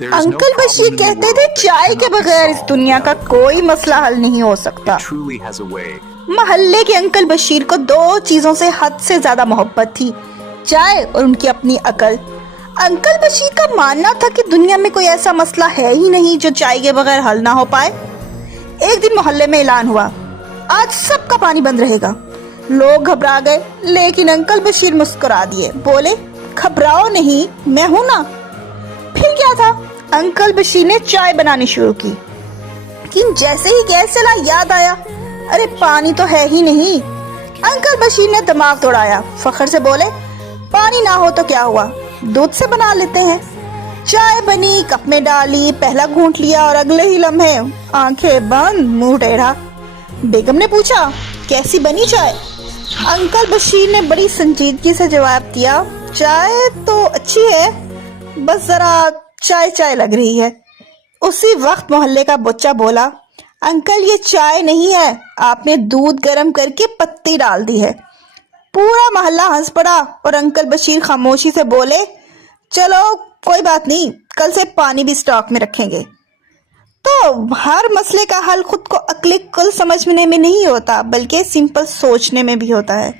Uncle Bashir کہتے تھے چائے کے بغیر اس دنیا کا کوئی مسئلہ حل نہیں ہو سکتا۔ محلے کے انکل بشیر کو دو چیزوں سے حد سے زیادہ محبت تھی، چائے اور ان کی اپنی عقل۔ انکل بشیر کا ماننا تھا کہ دنیا میں کوئی ایسا مسئلہ ہے ہی نہیں جو چائے کے بغیر حل نہ ہو پائے۔ ایک دن محلے میں اعلان ہوا، آج سب کا پانی بند رہے گا۔ لوگ گھبرا گئے، لیکن انکل بشیر مسکرا دیے، بولے گھبراؤ نہیں، میں ہوں نا۔ پھر کیا تھا، انکل بشیر نے چائے بنانی شروع کی، لیکن جیسے ہی گیس چلا یاد آیا، ارے پانی تو ہے ہی نہیں۔ انکل بشیر نے دماغ توڑایا، فخر سے بولے پانی نہ ہو تو کیا ہوا، دودھ سے بنا لیتے ہیں۔ چائے بنی، کپ میں ڈالی، پہلا گھونٹ لیا اور اگلے ہی لمحے آنکھیں بند، منہ ٹیڑھا۔ بیگم نے پوچھا کیسی بنی چائے؟ انکل بشیر نے بڑی سنجیدگی سے جواب دیا، چائے تو اچھی ہے، بس ذرا چائے چائے لگ رہی ہے۔ اسی وقت محلے کا بچہ بولا، انکل یہ چائے نہیں ہے، آپ نے دودھ گرم کر کے پتی ڈال دی ہے۔ پورا محلہ ہنس پڑا اور انکل بشیر خاموشی سے بولے، چلو کوئی بات نہیں، کل سے پانی بھی سٹاک میں رکھیں گے۔ تو ہر مسئلے کا حل خود کو عقل کل سمجھنے میں نہیں ہوتا، بلکہ سمپل سوچنے میں بھی ہوتا ہے۔